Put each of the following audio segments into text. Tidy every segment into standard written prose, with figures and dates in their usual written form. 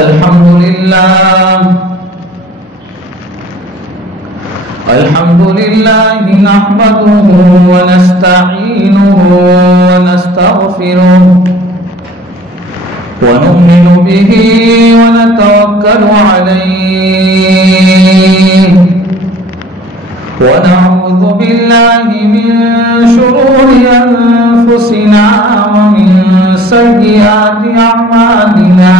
الحمد لله نحمده ونستعينه ونستغفره ونؤمن به ونتوكل عليه ونعوذ بالله من شرور أنفسنا ومن سيئات أعمالنا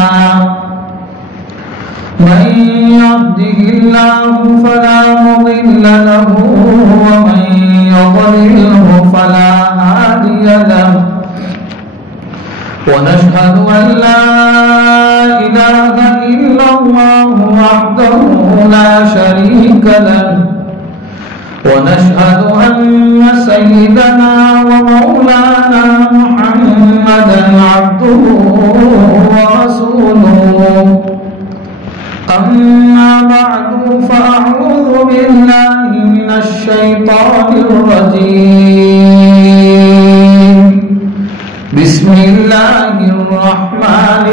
من يهده الله فلا مضل له ومن يضلله فلا هادي له ونشهد أن لا إله إلا الله وحده لا شريك له ونشهد أن سيدنا ومولانا محمدا عبده ورسوله أما بعد فأعوذ بالله من الشيطان الرجيم بسم الله الرحمن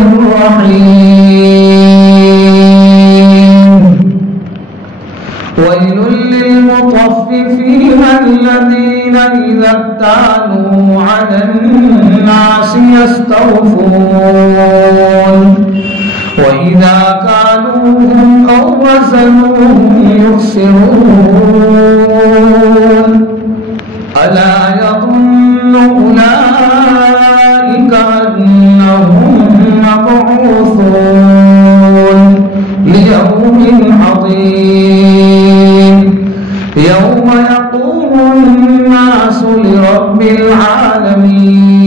الرحيم ويل للمطففين الذين إذا اكتالوا على الناس يستوفون وإذا كالوهم أو وزنوهم يخسرون ألا يظن أولئك أنهم مبعوثون ليوم عظيم يوم يقوم الناس لرب العالمين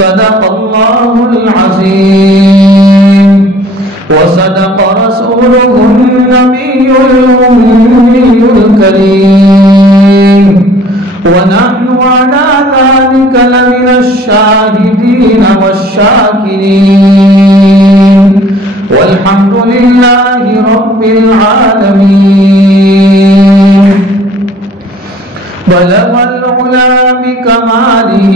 صدق الله العظيم وصدق رسوله النبي الأمي الكريم ونحن على ذلك لمن الشاهدين والشاكرين والحمد لله رب العالمين بلغ العلا بكماله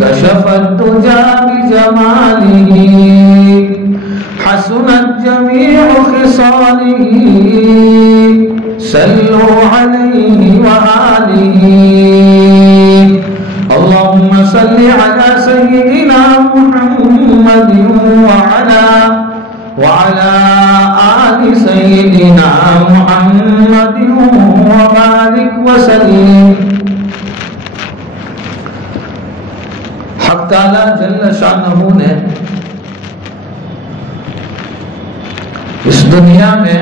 كشف الدجى بجماله حسنت جميع خصاله صلوا عليه وآله اللهم صل على سيدنا محمد وعلى آل سيدنا محمد وبارك وسلم حق تعالی جل شانہ نے اس دنیا میں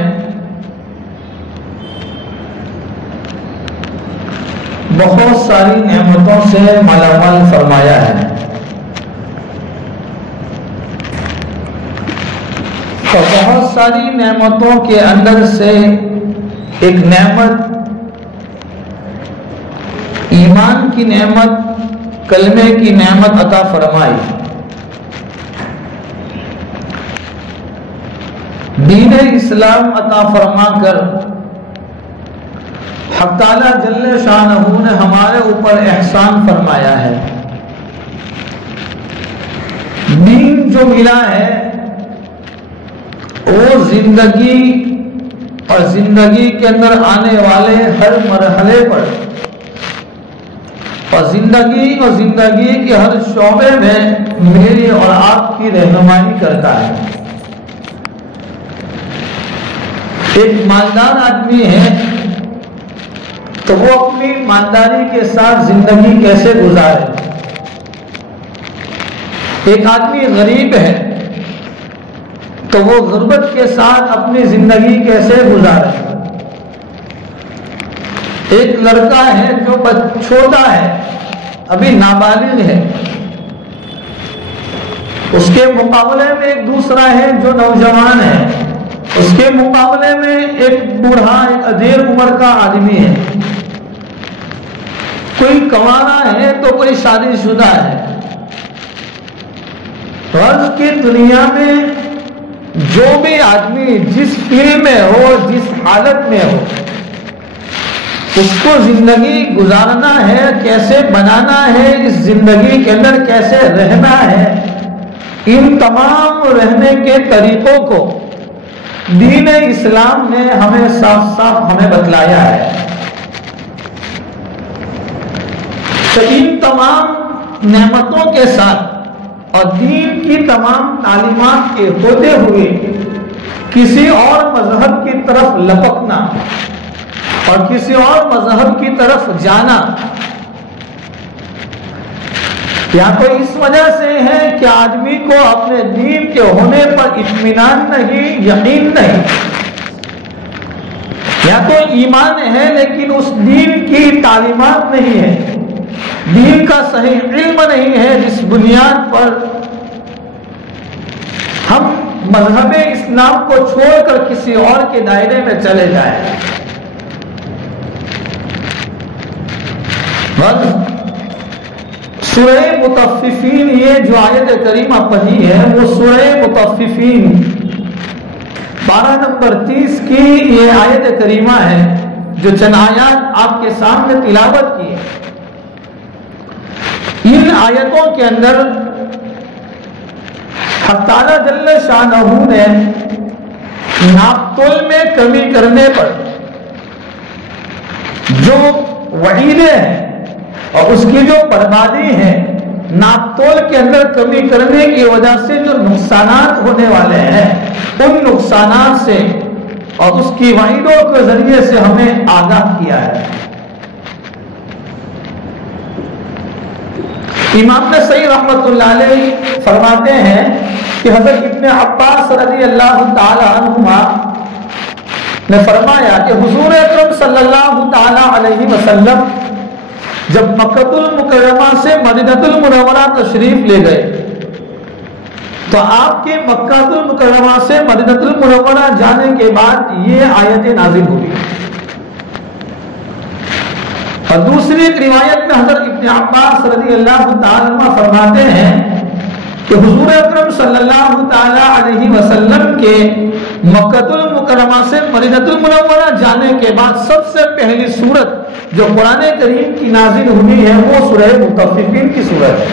بہت ساری نعمتوں سے مالا مال فرمایا ہے اور بہت ساری نعمتوں کے اندر سے ایک نعمت ایمان کی نعمت کلمے کی نعمت عطا فرمائی دین اسلام عطا فرما کر حق تعالی جل شانہ نے ہمارے اوپر احسان فرمایا ہے دین جو ملا ہے وہ زندگی اور زندگی کے اندر آنے والے ہر مرحلے پر اور زندگی کے ہر شعبے میں میری اور آپ کی رہنمائی کرتا ہے ایک مالدار آدمی ہے تو وہ اپنی مالداری کے ساتھ زندگی کیسے گزارے ایک آدمی غریب ہے تو وہ غربت کے ساتھ اپنی زندگی کیسے گزارے ایک لڑکا ہے جو چھوٹا ہے ابھی نابالغ ہے اس کے مقابلے میں ایک دوسرا ہے جو نوجوان ہے اس کے مقابلے میں ایک بوڑھا ایک ادھیر عمر کا آدمی ہے کوئی کنوارا ہے تو کوئی شادی شدہ ہے غرض کی دنیا میں جو بھی آدمی جس فیلڈ میں ہو جس حالت میں ہو اس کو زندگی گزارنا ہے کیسے بنانا ہے اس زندگی کے اندر کیسے رہنا ہے ان تمام رہنے کے طریقوں کو دین اسلام نے ہمیں صاف صاف ہمیں بتلایا ہے. تو ان تمام نعمتوں کے ساتھ اور دین کی تمام تعلیمات کے ہوتے ہوئے کسی اور مذہب کی طرف لپکنا اور کسی اور مذہب کی طرف جانا یا تو اس وجہ سے ہے کہ آدمی کو اپنے دین کے ہونے پر اطمینان نہیں، یقین نہیں، یا تو ایمان ہے لیکن اس دین کی تعلیمات نہیں ہے، دین کا صحیح علم نہیں ہے، جس بنیاد پر ہم مذہب اسلام کو چھوڑ کر کسی اور کے دائرے میں چلے جائیں. سورہ مطففین، یہ جو آیت کریمہ پڑھی ہے وہ سورہ مطففین 12 نمبر 30 کی یہ آیت کریمہ ہے جو چند آیات آپ کے سامنے تلاوت کی ہے. ان آیتوں کے اندر حق تعالی جل شانہ نے ناپ تول میں کمی کرنے پر جو وعیدیں ہیں اور اس کی جو بربادی ہے، ناپ تول کے اندر کمی کرنے کی وجہ سے جو نقصانات ہونے والے ہیں ان نقصانات سے اور اس کی وعیدوں کے ذریعے سے ہمیں آگاہ کیا ہے. امام صحیح رحمت اللہ علیہ فرماتے ہیں کہ حضرت ابن عباس رضی اللہ تعالی عنہما نے فرمایا کہ حضور اکرم صلی اللہ تعالی علیہ وسلم جب مکہ المکرمہ سے مدینہ المنورہ تشریف لے گئے تو آپ کے مکہ المکرمہ سے مدینہ المنورہ جانے کے بعد یہ آیتیں نازل ہوئی. اور دوسری ایک روایت میں حضرت ابن عباس رضی اللہ تعالی عنہ فرماتے ہیں کہ حضور اکرم صلی اللہ تعالی علیہ وسلم کے مکہ المکرمہ سے مدینہ المنورہ جانے کے بعد سب سے پہلی سورت جو قرآن کریم کی نازل ہوئی ہے وہ سورہ مطففین کی سورت ہے.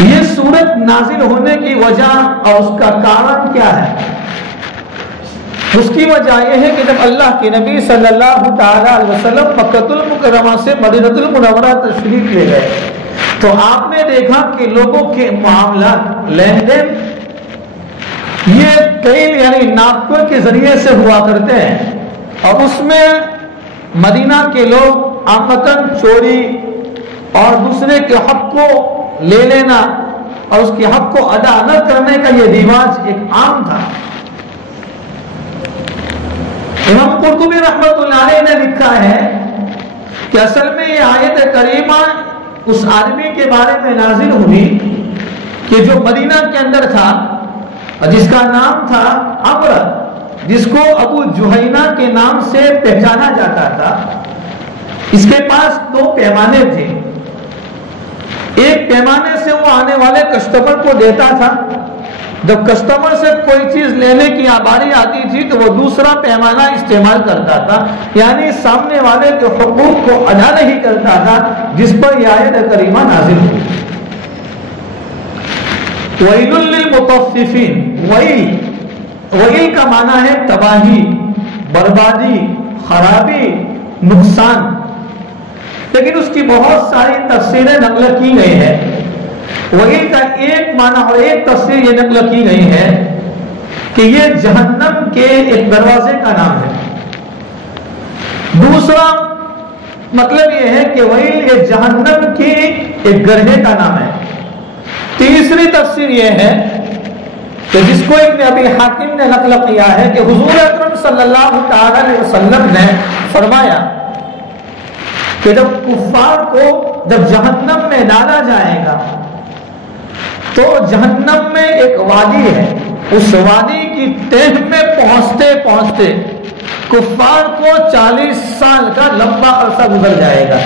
یہ سورت نازل ہونے کی وجہ اور اس کا کارن کیا ہے؟ اس کی وجہ یہ ہے کہ جب اللہ کے نبی صلی اللہ تعالی علیہ وسلم مکہ المکرمہ سے مدینہ المنورہ تشریف لے گئے تو آپ نے دیکھا کہ لوگوں کے معاملات، لین دین یہ کئی یعنی ناپتول کے ذریعے سے ہوا کرتے ہیں اور اس میں مدینہ کے لوگ عامتاً چوری اور دوسرے کے حق کو لے لینا اور اس کے حق کو ادا نہ کرنے کا یہ رواج ایک عام تھا. امام قرطبی رحمت اللہ علیہ نے لکھا ہے کہ اصل میں یہ آیت کریمہ اس آدمی کے بارے میں نازل ہوئی کہ جو مدینہ کے اندر تھا اور جس کا نام تھا عمرو، جس کو ابو جہینہ کے نام سے پہچانا جاتا تھا. اس کے پاس 2 پیمانے تھے. ایک پیمانے سے وہ آنے والے کسٹمر کو دیتا تھا، جب کسٹمر سے کوئی چیز لینے کی باری آتی تھی تو وہ دوسرا پیمانہ استعمال کرتا تھا، یعنی سامنے والے کے حقوق کو ادا نہیں کرتا تھا، جس پر یہ آیت کریمہ نازل ہوئی. وَيْلٌ لِّلْمُطَفِّفِينَ، ویل کا معنی ہے تباہی، بربادی، خرابی، نقصان. لیکن اس کی بہت ساری تفسیریں نقل کی گئی ہیں. ویل کا ایک معنی اور ایک تفسیر یہ نقل کی گئی ہے کہ یہ جہنم کے ایک دروازے کا نام ہے. دوسرا مطلب یہ ہے کہ ویل یہ جہنم کی ایک گڑھے کا نام ہے. تیسری تفسیر یہ ہے کہ جس کو ابن ابی حاتم نے نقل کیا ہے کہ حضور اکرم صلی اللہ تعالی علیہ وسلم نے فرمایا کہ جب کفار کو جب جہنم میں ڈالا جائے گا تو جہنم میں ایک وادی ہے، اس وادی کی تہہ میں پہنچتے پہنچتے کفار کو 40 سال کا لمبا عرصہ گزر جائے گا.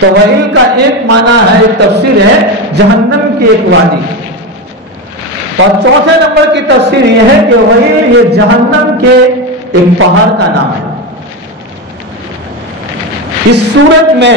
تو ویل کا ایک معنی ہے، ایک تفسیر ہے جہنم کی ایک وادی. اور چوتھے نمبر کی تفسیر یہ ہے کہ ویل یہ جہنم کے ایک پہاڑ کا نام ہے. اس صورت میں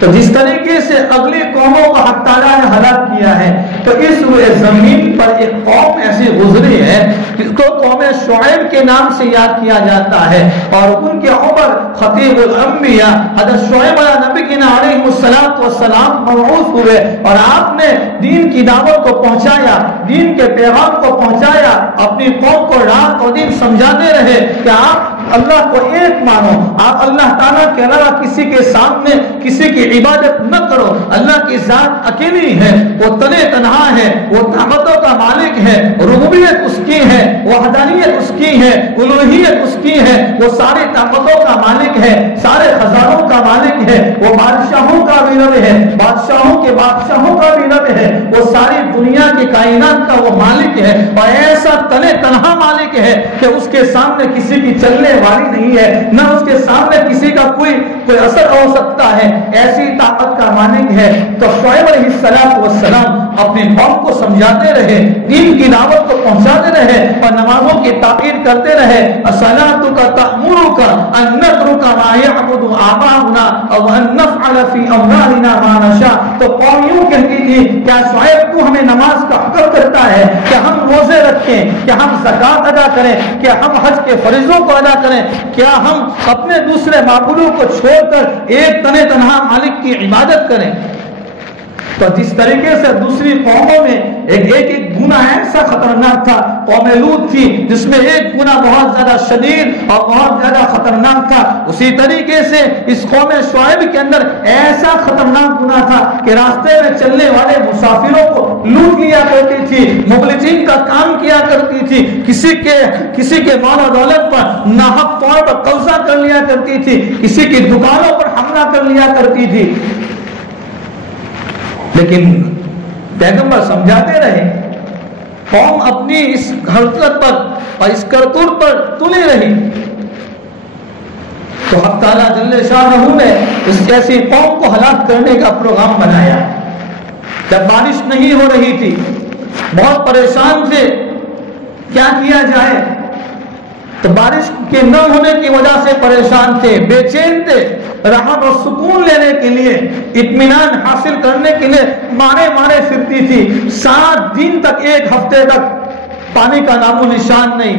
تو جس طریقے سے اگلی قوموں کو حق تعالیٰ نے ہلاک کیا ہے تو اس روئے زمین پر ایک قوم ایسی گزری ہے جس کو قوم شعیب کے نام سے یاد کیا جاتا ہے، اور ان کے عمر خطیب الانبیاء حضرت شعیب علیہ السلام مبعوث ہوئے، اور آپ نے دین کی دعوت کو پہنچایا، دین کے پیغام کو پہنچایا، اپنی قوم کو رات اور دن سمجھاتے رہے کہ آپ اللہ کو ایک مانو، آپ اللہ تعالیٰ کے علاوہ کسی کے سامنے کسی کی عبادت نہ کرو، اللہ کی ذات اکیلی ہے، وہ تنے تنہا ہے، وہ طاقتوں کا مالک ہے، ربوبیت اس کی ہے، وحدانیت اس کی ہے، الوہیت اس کی ہے، وہ ساری طاقتوں کا مالک ہے، سارے خزانوں کا مالک ہے، وہ بادشاہوں کا بھی رب ہے، بادشاہوں کے بادشاہوں کا بھی رب ہے، وہ ساری دنیا کی کائنات کا وہ مالک ہے، اور ایسا تنے تنہا مالک ہے کہ اس کے سامنے کسی کی چلنے والی نہیں ہے، نہ اس کے سامنے کسی کا کوئی اثر ہو سکتا ہے، ایسی طاقت کا مالک ہے۔ تو شعیب علیہ السلام اپنی قوم کو سمجھاتے رہے، دین کی دعوت کو پہنچاتے رہے، اور نمازوں کی تاکید کرتے رہے، الصلاۃ تأمرک ان نترک ما یعبد آباؤنا او ان نفعل فی اموالنا ما نشاء۔ تو قوم یوں کہتی تھی، کیا شعیب تو ہمیں نماز کا حکم کرتا ہے کہ ہم روزے رکھیں، کہ ہم زکوٰۃ ادا کریں، کہ ہم حج کے فریضوں کو ادا کریں، کیا ہم اپنے دوسرے معبودوں کو چھوڑ کر ایک تنے تنہا مالک کی عبادت کریں؟ تو جس طریقے سے دوسری قوموں میں ایک گناہ ایسا خطرناک تھا، قوم لوط تھی جس میں ایک گناہ بہت زیادہ شدید اور بہت زیادہ خطرناک تھا، اسی طریقے سے اس قوم شعیب کے اندر ایسا خطرناک گناہ تھا کہ راستے میں چلنے والے مسافروں کو لوٹ لیا کرتی تھی، مبلچین کا کام کیا کرتی تھی، کسی کے مال و دولت پر ناحق طور پر قبضہ کر لیا کرتی تھی، کسی کی دکانوں پر حملہ کر لیا کرتی تھی۔ لیکن پیغمبر سمجھاتے رہے، قوم اپنی اس حرکت پر اور اس کرتوت پر تلی رہی، تو حق تعالیٰ جل شانہ نے اس جیسی قوم کو ہلاک کرنے کا پروگرام بنایا۔ جب بارش نہیں ہو رہی تھی، بہت پریشان تھے، کیا کیا جائے؟ تو بارش کے نہ ہونے کی وجہ سے پریشان تھے، بے چین تھے، راحت اور سکون لینے کے لیے، اطمینان حاصل کرنے کے لیے مارے پھرتی تھی۔ 7 دن تک، 1 ہفتے تک پانی کا نام و نشان نہیں۔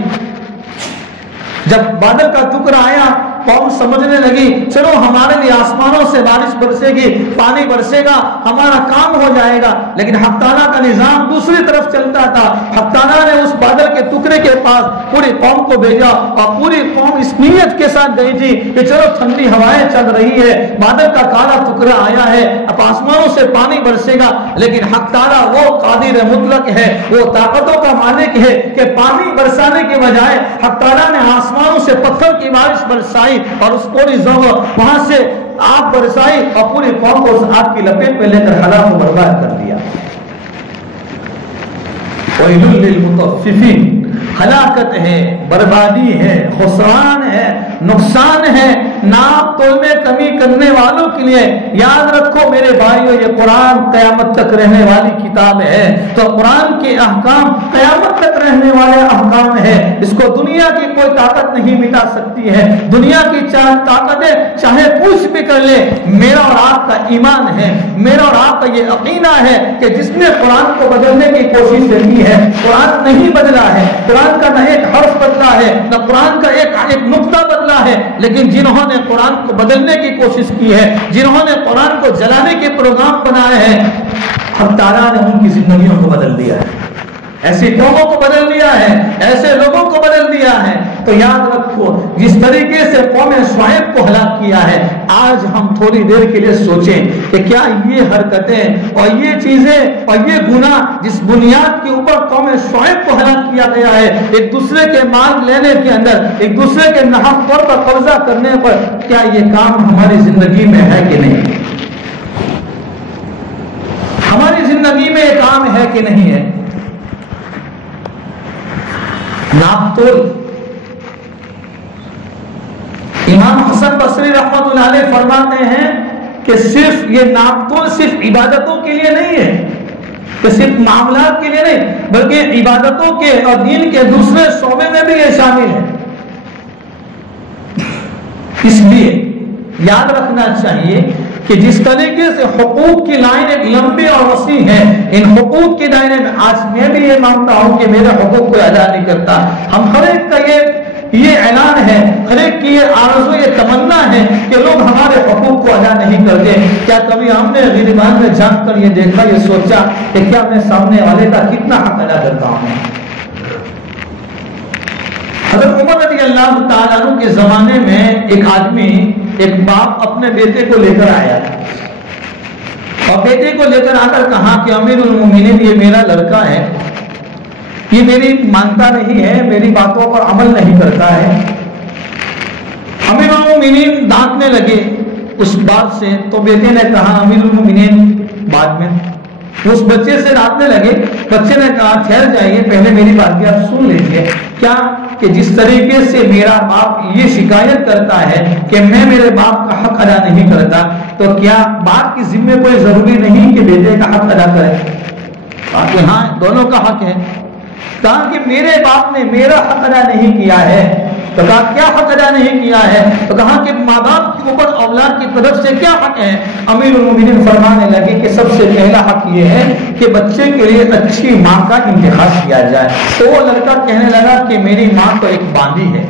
جب بادل کا ٹکڑا آیا، قوم سمجھنے لگی چلو ہمارے لیے آسمانوں سے بارش برسے گی، پانی برسے گا، ہمارا کام ہو جائے گا۔ لیکن حق تعالیٰ کا نظام دوسری طرف چلتا تھا۔ حق تعالیٰ نے اس بادل کے ٹکڑے کے پاس پوری قوم کو بھیجا، اور پوری قوم اس نیت کے ساتھ گئی تھی کہ چلو ٹھنڈی ہوائیں چل رہی ہے، بادل کا کالا ٹکڑا آیا ہے، اب آسمانوں سے پانی برسے گا۔ لیکن حق تعالیٰ وہ قادر مطلق ہے، وہ طاقتوں کا مالک ہے کہ پانی برسانے کے بجائے حق تعالیٰ نے آسمانوں سے پتھر کی بارش برسائی، اور اس پوری زمین وہاں سے آگ برسائی، اور پوری قوم کو اس آگ کی لپیٹ میں لے کر ہلاک و برباد کر دیا۔ وَيْلٌ لِّلْمُطَفِّفِينَ، ہلاکت ہے، بربادی ہے، خسران ہے، نقصان ہے ناپ تول میں کمی کرنے والوں کے لیے۔ یاد رکھو میرے بھائیو، یہ قرآن قیامت تک رہنے والی کتاب ہے، تو قرآن کے احکام قیامت تک رہنے والے احکام ہے، اس کو دنیا کی کوئی طاقت نہیں مٹا سکتی ہے۔ دنیا کی طاقتیں چاہے کچھ بھی کر لے، میرا اور آپ کا ایمان ہے، میرا اور آپ کا یہ عقیدہ ہے کہ جس نے قرآن کو بدلنے کی کوشش کی ہے، قرآن نہیں بدلا ہے، قرآن کا نہ ایک حرف بدلا ہے، نہ قرآن کا ایک نقطہ بدلا ہے، لیکن جنہوں نے قرآن کو بدلنے کی کوشش کی ہے، جنہوں نے قرآن کو جلانے کے پروگرام بنائے ہیں، حق تعالیٰ نے ان کی زندگیوں کو بدل دیا ہے، ایسی قوموں کو بدل دیا ہے، ایسے لوگوں کو بدل دیا ہے۔ تو یاد رکھو، جس طریقے سے قوم شعیب کو ہلاک کیا ہے، آج ہم تھوڑی دیر کے لیے سوچیں کہ کیا یہ حرکتیں اور یہ چیزیں اور یہ گناہ جس بنیاد کے اوپر قوم شعیب کو ہلاک کیا گیا ہے، ایک دوسرے کے مال لینے کے اندر، ایک دوسرے کے ناحق طور پر قبضہ کرنے پر، کیا یہ کام ہماری زندگی میں ہے کہ نہیں؟ ہماری زندگی میں یہ کام ہے کہ نہیں ہے؟ ناپ تول۔ امام حسن بصری رحمۃ اللہ علیہ فرماتے ہیں کہ صرف یہ ناپ تول صرف عبادتوں کے لیے نہیں ہے، کہ صرف معاملات کے لیے نہیں، بلکہ عبادتوں کے اور دین کے دوسرے شعبے میں بھی یہ شامل ہے۔ اس لیے یاد رکھنا چاہیے کہ جس طریقے سے حقوق کی لائن ایک لمبی اور وسیع ہے، ان حقوق کی دائرے میں آج میں بھی یہ مانتا ہوں کہ میرے حقوق کو ادا نہیں کرتا۔ ہم ہر ایک کا یہ اعلان ہے، ہر ایک کی یہ آرزو، یہ تمنا ہے کہ لوگ ہمارے حقوق کو ادا نہیں کرتے۔ کیا کبھی ہم نے غریبان میں جان کر یہ دیکھا، یہ سوچا کہ کیا میں سامنے والے کا کتنا حق ادا کرتا ہوں؟ حضرت عمر رضی اللہ تعالیٰ عنہ کے زمانے میں ایک آدمی، ایک باپ اپنے بیٹے کو لے کر آیا اور بیٹے کو لے کر آ کر کہا کہ امیر المومنین یہ میرا لڑکا ہے، یہ میری مانتا نہیں ہے، میری باتوں پر عمل نہیں کرتا ہے۔ امیر المومنین ڈانٹنے لگے اس بات سے، تو بیٹے نے کہا امیر المومنین بعد میں، اس بچے سے ڈانٹنے لگے، بچے نے کہا ٹھہر جائیے، پہلے میری بات بھی آپ سن لیجیے۔ کیا کہ جس طریقے سے میرا باپ یہ شکایت کرتا ہے کہ میں میرے باپ کا حق ادا نہیں کرتا، تو کیا باپ کی ذمہ کوئی ضروری نہیں کہ بیٹے کا حق ادا کرے؟ کہ ہاں دونوں کا حق ہے۔ کہا کہ میرے باپ نے میرا حق ادا نہیں کیا ہے، تو کہا کیا حق ادا نہیں کیا ہے؟ تو کہا کہ ماں باپ کے اوپر اولاد کی طرف سے کیا حق ہے؟ امیر المومنین فرمانے لگے کہ سب سے پہلا حق یہ ہے کہ بچے کے لیے اچھی ماں کا انتخاب کیا جائے۔ تو وہ لڑکا کہنے لگا کہ میری ماں تو ایک باندھی ہے۔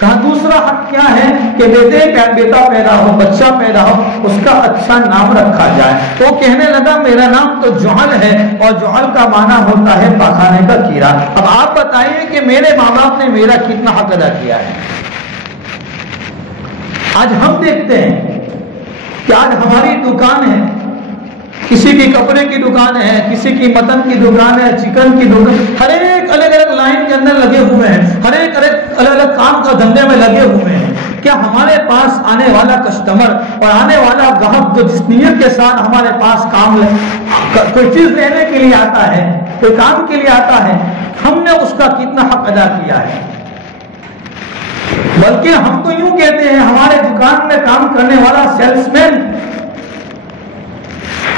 کہا دوسرا حق کیا ہے؟ کہ بیٹا پیدا ہو، بچہ پیدا ہو، اس کا اچھا نام رکھا جائے۔ تو وہ کہنے لگا میرا نام تو جوہل ہے، اور جوہل کا معنی ہوتا ہے پاخانے کا کیڑا۔ اب آپ بتائیے کہ میرے ماں باپ نے میرا کتنا حق ادا کیا ہے؟ آج ہم دیکھتے ہیں کہ آج ہماری دکان ہے، کسی کی کپڑے کی دکان ہے، کسی کی مٹن کی دکان ہے، چکن کی دکان، ہر ایک الگ الگ لائن کے اندر لگے ہوئے ہیں، ہر ایک الگ الگ کام کا دھندے میں لگے ہوئے ہیں۔ کیا ہمارے پاس آنے والا کسٹمر اور آنے والا گاہک جو جس نیت کے ساتھ ہمارے پاس کوئی چیز لینے کے لیے آتا ہے، کوئی کام کے لیے آتا ہے، ہم نے اس کا کتنا حق ادا کیا ہے؟ بلکہ ہم تو یوں کہتے ہیں ہمارے دکان میں کام کرنے والا سیلس مین،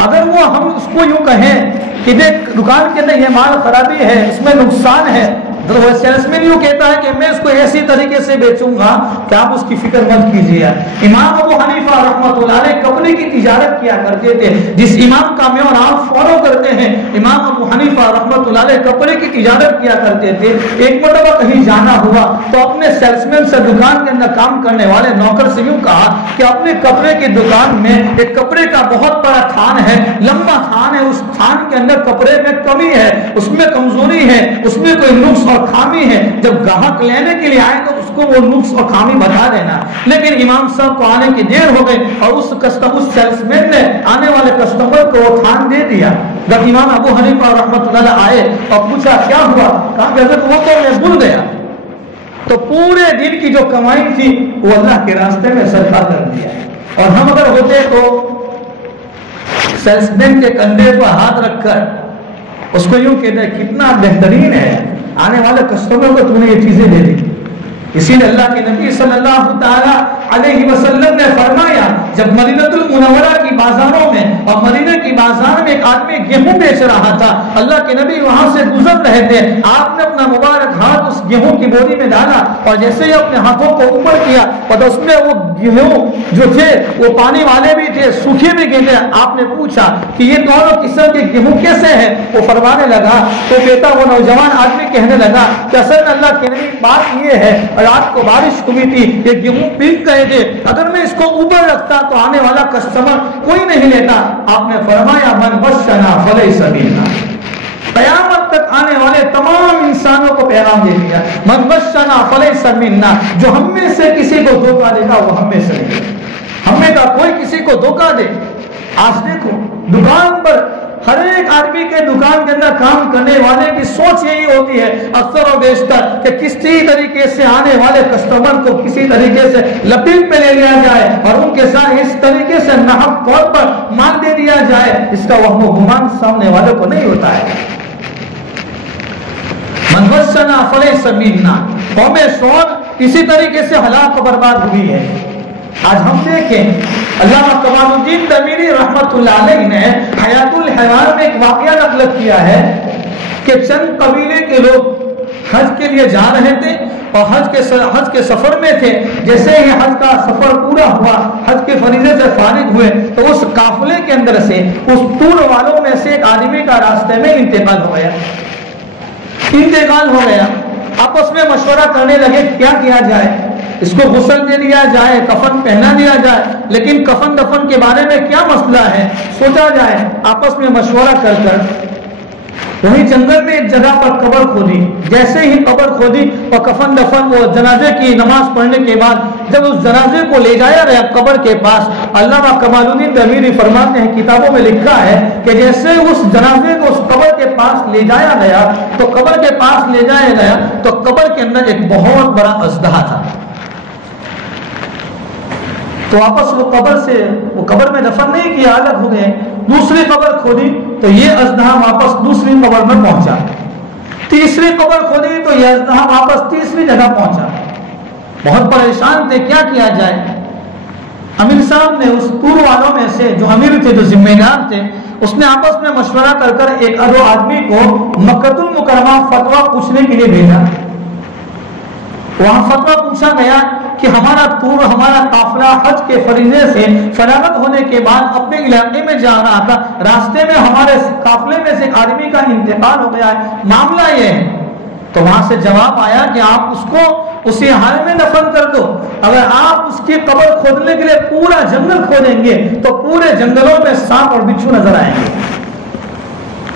اگر وہ ہم اس کو یوں کہیں کہ دیکھ دکان کے اندر یہ مال خرابی ہے، اس میں نقصان ہے، تو وہ سیلس مین یوں کہتا ہے کہ میں اس کو ایسی طریقے سے بیچوں گا کہ آپ اس کی فکر مت کیجیے۔ امام ابو حنیفہ رحمۃ اللہ علیہ کپڑے کی تجارت کیا کرتے تھے، جس امام کا میں اور آپ فالو کرتے ہیں، امام ابو حنیفہ رحمۃ اللہ علیہ کپڑے کی تجارت کیا کرتے تھے۔ ایک مرتبہ کہیں جانا ہوا تو اپنے سیلس مین سے، دکان کے اندر کام کرنے والے نوکر سے یوں کہا کہ اپنے کپڑے کی دکان میں ایک کپڑے کا بہت بڑا تھان ہے، لمبا تھان ہے، اس تھان کے اندر کپڑے میں کمی ہے، اس میں کمزوری ہے، اس میں کوئی نقص اور خامی ہے، جب گاہک لینے کے لیے آئے تو اس کو وہ نقص اور خامی بتا دینا۔ لیکن امام صاحب کو آنے کی دیر ہو گئی اور اس سیلس مین نے آنے والے کسٹمر کو وہ تھان دے دیا۔ جب امام ابو حنیفہ رحمۃ اللہ آئے اور پوچھا کیا ہوا، کہا کہ حضرت وہ تو میں بھول گیا، تو پورے دن کی جو کمائی تھی وہ اللہ کے راستے میں صدقہ کر دیا۔ اور ہم اگر ہوتے تو سیلس مین کے کندھے پر ہاتھ رکھ کر اس کو یوں کہتے کتنا بہترین ہے، آنے والے کسٹمر کو تم نے یہ چیزیں دے دی۔ اسی لیے اللہ کے نبی صلی اللہ تعالی علیہ وسلم نے فرمایا، جب مدینہ المنورہ کی بازاروں میں اور مدینہ کی بازار میں ایک آدمی گیہوں بیچ رہا تھا، اللہ کے نبی وہاں سے گزر رہے تھے، آپ نے اپنا مبارک ہاتھ اس گیہوں کی بوری میں ڈالا اور جیسے ہی اپنے ہاتھوں کو اوپر کیا اور اس میں وہ گیہوں جو تھے وہ پانی والے بھی تھے، سوکھے بھی گئے۔ آپ نے پوچھا کہ یہ دونوں قسم کے گیہوں کیسے ہیں؟ وہ فرمانے لگا، تو بیٹا وہ نوجوان آدمی کہنے لگا کہ اصل میں اللہ کے نبی بات یہ ہے، رات کو بارش ہوئی تھی، یہ گیہوں بک گئے تھے، اگر میں اس کو اوپر رکھتا تو آنے والا کسٹمر کوئی نہیں لیتا۔ آپ نے فرمایا من غشنا فلیس منا، قیامت تک آنے والے تمام انسانوں کو پیغام دے دیا، من غشنا فلیس منا، جو ہم میں سے کسی کو دھوکہ دے گا وہ ہم میں سے نہیں۔ ہم میں کا کوئی کسی کو دھوکہ دے، آج دیکھو دکان پر ہر ایک آدمی کے دکان کے اندر کام کرنے والے کی سوچ یہی ہوتی ہے اکثر و بیشتر کہ کسی طریقے سے آنے والے کسٹمر کو کسی طریقے سے لپیٹ میں لے لیا جائے اور ان کے ساتھ اس طریقے سے ناحق طور پر مال دے دیا جائے، اس کا وہم و گمان سامنے والوں کو نہیں ہوتا ہے۔ من غشنا فلیس منا، قوم سعود اسی طریقے سے ہلاک و برباد ہوئی ہے۔ آج ہم دیکھیں علامہ کمال الدین تمیمی رحمت اللہ علیہ نے حیات الحیوان میں ایک واقعہ نقل کیا ہے کہ چند قبیلے کے لوگ حج کے لیے جا رہے تھے اور حج کے سفر میں تھے. جیسے ہی حج کا سفر پورا ہوا, حج کے فریضے سے فارغ ہوئے, تو اس قافلے کے اندر سے اس ٹور والوں میں سے ایک آدمی کا راستے میں انتقال ہو گیا. آپس میں مشورہ کرنے لگے کیا کیا جائے, اس کو غسل دے دیا جائے, کفن پہنا دیا جائے, لیکن کفن دفن کے بارے میں کیا مسئلہ ہے, سوچا جائے. آپس میں مشورہ کر وہی جنگل میں ایک جگہ پر قبر کھودی. جیسے ہی قبر کھودی اور کفن دفن وہ جنازے کی نماز پڑھنے کے بعد جب اس جنازے کو لے جایا گیا قبر کے پاس, علامہ کمال الدین دمیری فرماتے ہیں, کتابوں میں لکھا ہے کہ جیسے اس جنازے کو اس قبر کے پاس لے جایا گیا تو قبر کے پاس لے جایا گیا تو قبر کے اندر ایک بہت بڑا اژدہا تھا. تو واپس وہ قبر میں دفن نہیں کیا, الگ ہو گئے. دوسری قبر کھودی تو یہ اژدہا واپس دوسری قبر میں پہنچا. تیسری قبر کھودی تو یہ اژدہا واپس تیسری جگہ پہنچا. بہت پریشان تھے, کیا کیا جائے. امیر صاحب نے اس ٹور والوں میں سے جو امیر تھے, جو ذمہ دار تھے, اس نے آپس میں مشورہ کر ایک دو آدمی کو مکہ المکرمہ فتویٰ پوچھنے کے لیے بھیجا. وہاں فتویٰ پوچھا گیا کہ ہمارا ٹور, ہمارا قافلہ حج کے فریضے سے فراغت ہونے کے بعد اپنے علاقے میں جا رہا تھا, راستے میں ہمارے قافلے میں سے ایک آدمی کا انتقال ہو گیا ہے, معاملہ یہ ہے. تو وہاں سے جواب آیا کہ آپ اس کو اسی حال میں دفن کر دو. اگر آپ اس کی قبر کھودنے کے لیے پورا جنگل کھودیں گے تو پورے جنگلوں میں سانپ اور بچھو نظر آئیں گے.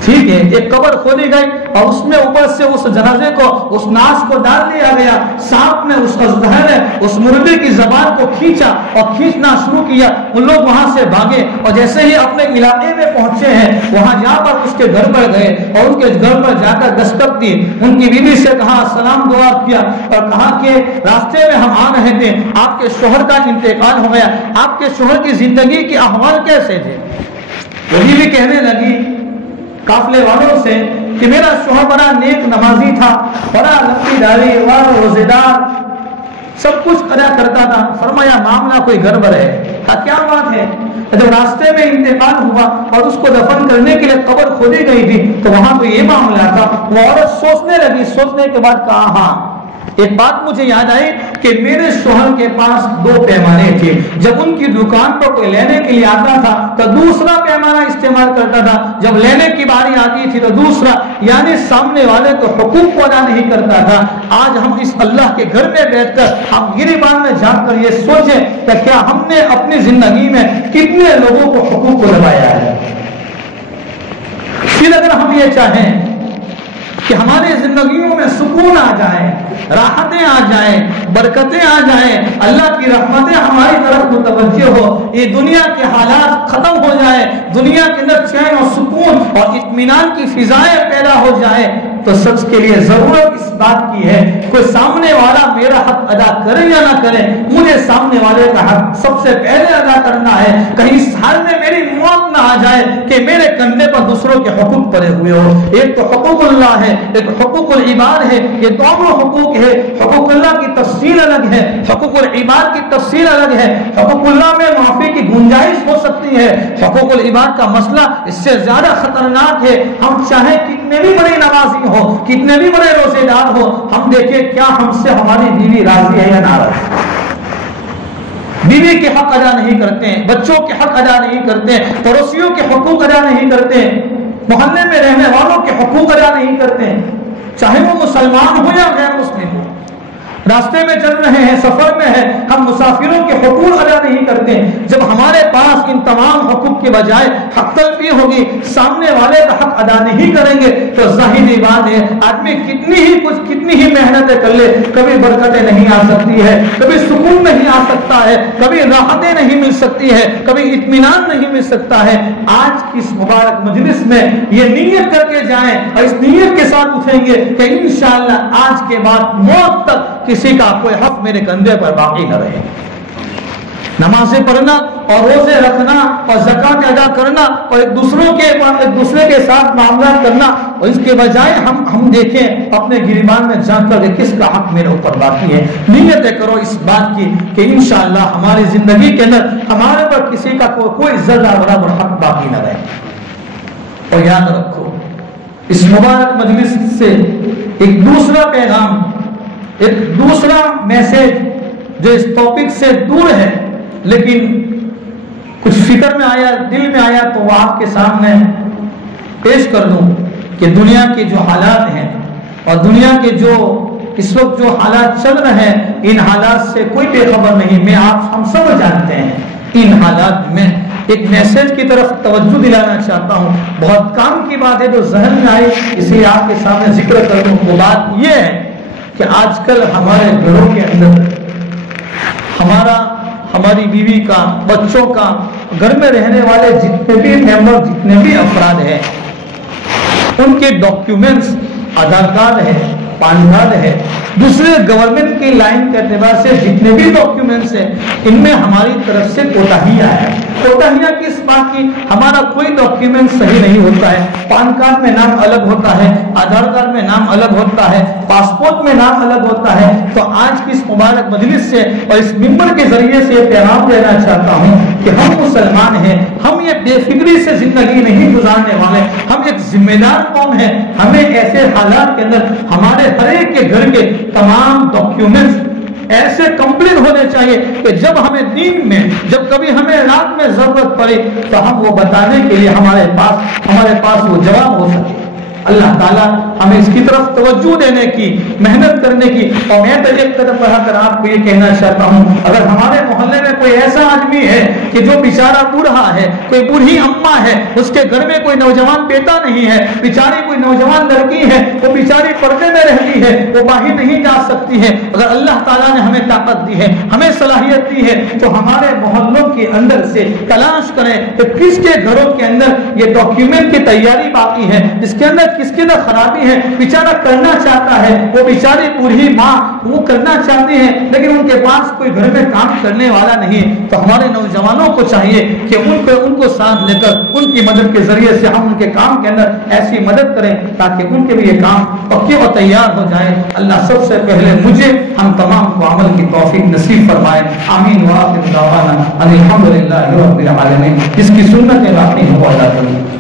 ٹھیک ہے, ایک قبر کھودی گئی اور اس میں اوپر سے اس جنازے کو, اس ناش کو ڈال دیا گیا. سانپ نے, اس اژدہا نے اس مردے کی زبان کو کھینچا اور کھینچنا شروع کیا. ان لوگ وہاں سے بھاگے اور جیسے ہی اپنے علاقے میں پہنچے ہیں, وہاں جا کر اس کے گھر پر گئے اور ان کے گھر پر جا کر دستک دی. ان کی بیوی سے کہا, سلام دعا کیا اور کہا کہ راستے میں ہم آ رہے تھے, آپ کے شوہر کا انتقال ہو گیا, آپ کے شوہر کی زندگی کے احوال کیسے تھے. وہی بھی کہنے لگی قافلے والوں سے کہ میرا شوہر بڑا نیک نمازی تھا, بڑا لمبی داڑھی والا, روزے دار, سب کچھ کرتا تھا. فرمایا معاملہ کوئی گڑبڑ ہے. کیا بات ہے. جب راستے میں انتقال ہوا اور اس کو دفن کرنے کے لیے قبر کھودی گئی تھی تو وہاں تو یہ معاملہ تھا. وہ عورت سوچنے لگی, سوچنے کے بعد کہا ہاں ایک بات مجھے یاد آئی کہ میرے شوہر کے پاس دو پیمانے تھے. جب ان کی دکان پر کوئی لینے کے لیے آتا تھا تو دوسرا پیمانہ استعمال کرتا تھا, جب لینے کی باری آتی تھی تو دوسرا, یعنی سامنے والے کو حقوق کو ادا نہیں کرتا تھا. آج ہم اس اللہ کے گھر میں بیٹھ کر ہم گریبان میں جا کر یہ سوچیں کہ کیا ہم نے اپنی زندگی میں کتنے لوگوں کو حقوق کو دبایا ہے. پھر اگر ہم یہ چاہیں کہ ہماری زندگیوں میں سکون آ جائے, راحتیں آ جائیں, برکتیں آ جائیں, اللہ کی رحمتیں ہماری طرف متوجہ ہو, یہ دنیا کے حالات ختم ہو جائے, دنیا کے اندر چین اور سکون اور اطمینان کی فضائیں پیدا ہو جائے, تو سب کے لیے ضرورت اس بات کی ہے کوئی سامنے والا میرا حق ادا کرے یا نہ کرے, مجھے سامنے والے کا حق سب سے پہلے ادا کرنا ہے. کہیں اس حال میں میری موت نہ آ جائے کہ میرے کندھے پر دوسروں کے حقوق پڑے ہوئے ہو. ایک تو حقوق اللہ ہے, ایک حقوق العباد ہے. یہ دونوں حقوق ہے. حقوق اللہ کی تفصیل الگ ہے, حقوق العباد کی تفصیل الگ ہے. حقوق اللہ میں معافی کی گنجائش ہو سکتی ہے, حقوق العباد کا مسئلہ اس سے زیادہ خطرناک ہے. ہم چاہے کتنے بھی بڑے نمازی ہو, کتنے بھی بڑے روزے دار ہو, ہم دیکھیں کیا ہم سے ہماری بیوی راضی ہے یا ناراض. بیوی کے حق ادا نہیں کرتے ہیں, بچوں کے حق ادا نہیں کرتے ہیں, پڑوسیوں کے حقوق ادا نہیں کرتے ہیں, محلے میں رہنے والوں کے حقوق ادا نہیں کرتے ہیں, چاہے وہ مسلمان ہو یا غیر مسلم ہو. راستے میں چل رہے ہیں, سفر میں ہیں, ہم مسافروں کے حقوق ادا نہیں کرتے. جب ہمارے پاس ان تمام حقوق کے بجائے حق تلفی ہوگی, سامنے والے کا حق ادا نہیں کریں گے, تو ظاہری بات ہے آدمی کتنی ہی محنتیں کر لے, کبھی برکتیں نہیں آ سکتی ہے, کبھی سکون نہیں آ سکتا ہے, کبھی راحتیں نہیں مل سکتی ہے, کبھی اطمینان نہیں مل سکتا ہے. آج کی اس مبارک مجلس میں یہ نیت کر کے جائیں اور اس نیت کے ساتھ اٹھیں گے کہ انشاءاللہ آج کے بعد موت تک کسی کا کوئی حق میرے کندھے پر باقی نہ رہے. نمازیں پڑھنا اور روزے رکھنا اور زکات ادا کرنا اور ایک دوسرے کے ساتھ معاملات کرنا, اور اس کے بجائے ہم دیکھیں اپنے گریبان میں جان کر کس کا حق میرے اوپر باقی ہے. نیت کرو اس بات کی کہ انشاءاللہ ہماری زندگی کے اندر ہمارے پر کسی کا کوئی ذرہ برابر حق باقی نہ رہے. اور یاد رکھو اس مبارک مجلس سے ایک دوسرا پیغام، ایک دوسرا میسج جو اس ٹاپک سے دور ہے لیکن کچھ فکر میں آیا، دل میں آیا تو وہ آپ کے سامنے پیش کر دوں کہ دنیا کے جو حالات ہیں اور دنیا کے جو اس وقت جو حالات چل رہے ہیں، ان حالات سے کوئی بے خبر نہیں، میں آپ ہم سب جانتے ہیں۔ ان حالات میں ایک میسج کی طرف توجہ دلانا چاہتا ہوں، بہت کام کی بات ہے جو ذہن میں آئی اس لیے آپ کے سامنے ذکر کر دوں۔ وہ بات یہ ہے کہ آج کل ہمارے گھروں کے اندر ہماری بیوی کا، بچوں کا، گھر میں رہنے والے جتنے بھی ممبر، جتنے بھی افراد ہیں، ان کے ڈاکیومنٹس، آدھار کارڈ ہے، پان کارڈ ہے، دوسرے گورنمنٹ کی لائن کے اعتبار سے جتنے بھی ڈاکیومنٹس ہیں، ان میں ہماری طرف سے کوتاہیاں ہیں۔ کوتاہیاں کس بات کی؟ ہمارا کوئی ڈاکیومنٹ صحیح نہیں ہوتا ہے، پان کارڈ میں نام الگ ہوتا ہے، آدھار کارڈ میں نام الگ ہوتا ہے، پاسپورٹ میں نام الگ ہوتا ہے۔ تو آج کی اس مبارک مجلس سے اور اس ممبر کے ذریعے سے یہ پیغام دینا چاہتا ہوں کہ ہم مسلمان ہیں، ہم یہ بے فکری سے زندگی نہیں گزارنے والے، ہم ایک ذمہ دار قوم ہیں۔ ہمیں ایسے حالات کے اندر ہمارے ہر ایک کے گھر کے تمام ڈاکیومنٹس ایسے کمپلیٹ ہونے چاہیے کہ جب ہمیں دین میں، جب کبھی ہمیں رات میں ضرورت پڑے تو ہم وہ بتانے کے لیے ہمارے پاس وہ جواب ہو سکے۔ اللہ تعالیٰ ہمیں اس کی طرف توجہ دینے کی، محنت کرنے کی۔ اور میں تو ایک قدم بڑھا کر آپ کو یہ کہنا چاہتا ہوں، اگر ہمارے محلے میں کوئی ایسا آدمی ہے کہ جو بیچارہ بوڑھا ہے، کوئی بوڑھی اماں ہے، اس کے گھر میں کوئی نوجوان بیٹا نہیں ہے، بیچاری کوئی نوجوان لڑکی ہے، وہ بیچاری پردے میں رہتی ہے، وہ باہر نہیں جا سکتی ہے، اگر اللہ تعالیٰ نے ہمیں طاقت دی ہے، ہمیں صلاحیت دی ہے، تو ہمارے محلوں کے اندر سے تلاش کریں کہ کس کے گھروں کے اندر یہ ڈاکیومنٹ کی تیاری باقی ہے، اس کے اندر کس کے اندر خرابی ہے، بیچارہ کرنا چاہتا ہے، وہ بیچاری بوڑھی ماں وہ کرنا چاہتی ہے لیکن ان کے پاس کوئی گھر میں کام کرنے والا نہیں، تو ہمارے نوجوانوں کو چاہیے کہ ان کو ساتھ لے کر ان کی مدد کے ذریعے سے ہم ان کے کام کے اندر ایسی مدد کریں تاکہ ان کے بھی یہ کام پکے اور تیار ہو جائے۔ اللہ سب سے پہلے مجھے ہم تمام کو عمل کی توفیق نصیب فرمائے، آمین وآخر دعوانا الحمدللہ رب العالمین۔ اس کی سنت باقی ہو اللہ تعالی۔